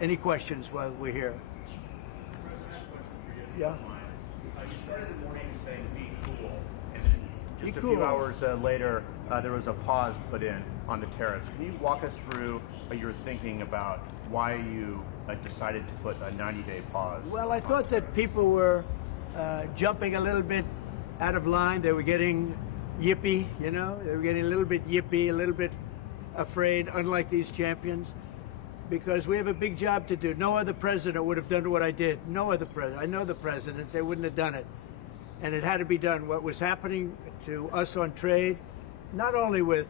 any questions while we're here? President, I have a question for you. Yeah. You started the morning saying be cool, and then just a few hours later, there was a pause put in on the tariffs. Can you walk us through your thinking about why you decided to put a 90-day pause? Well, I thought that people were jumping a little bit out of line. They were getting yippy, you know? They were getting a little bit yippy, a little bit afraid, unlike these champions, because we have a big job to do. No other president would have done what I did. No other president. I know the presidents, they wouldn't have done it. And it had to be done. What was happening to us on trade, not only with,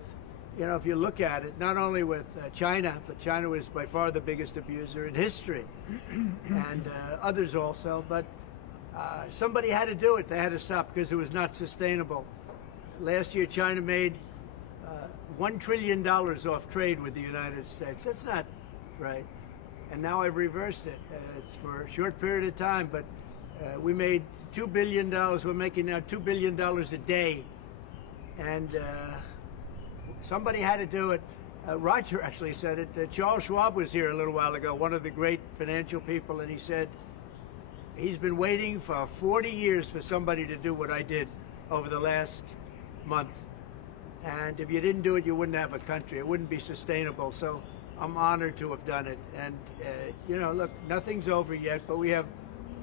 you know, if you look at it, not only with China, but China was by far the biggest abuser in history, and others also, but somebody had to do it. They had to stop because it was not sustainable. Last year, China made $1 trillion off trade with the United States. That's not right. And now I've reversed it. It's for a short period of time, but we made $2 billion. We're making now $2 billion a day. And somebody had to do it. Roger actually said it. Charles Schwab was here a little while ago, one of the great financial people, and he said he's been waiting for 40 years for somebody to do what I did over the last month. And if you didn't do it, you wouldn't have a country. It wouldn't be sustainable. So I'm honored to have done it. And, you know, look, nothing's over yet, but we have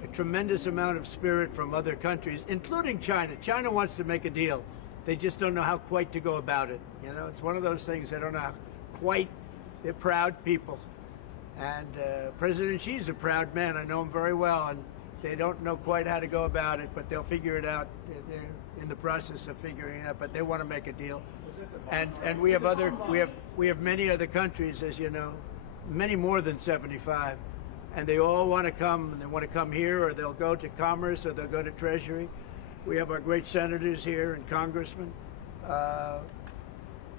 a tremendous amount of spirit from other countries, including China. China wants to make a deal. They just don't know how quite to go about it. You know, it's one of those things they don't know how quite. They're proud people. And President Xi's a proud man. I know him very well. And they don't know quite how to go about it, but they'll figure it out. They're in the process of figuring it out, but they want to make a deal. And we have many other countries, as you know, many more than 75, and they all want to come. And they want to come here, or they'll go to Commerce, or they'll go to Treasury. We have our great senators here and congressmen.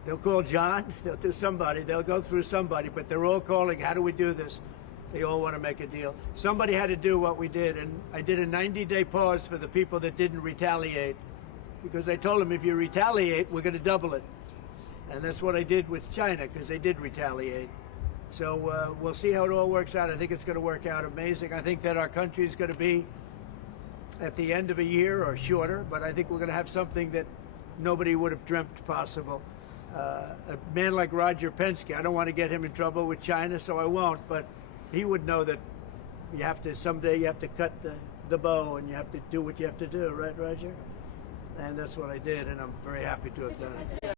They'll call John. They'll do somebody. They'll go through somebody, but they're all calling. How do we do this? They all want to make a deal. Somebody had to do what we did, and I did a 90-day pause for the people that didn't retaliate, because I told them if you retaliate, we're going to double it. And that's what I did with China, because they did retaliate. So we'll see how it all works out. I think it's going to work out amazing. I think that our country is going to be at the end of a year or shorter, but I think we're going to have something that nobody would have dreamt possible. A man like Roger Penske, I don't want to get him in trouble with China, so I won't, but he would know that you have to, someday you have to cut the bow and you have to do what you have to do, right, Roger? And that's what I did, and I'm very happy to have done it.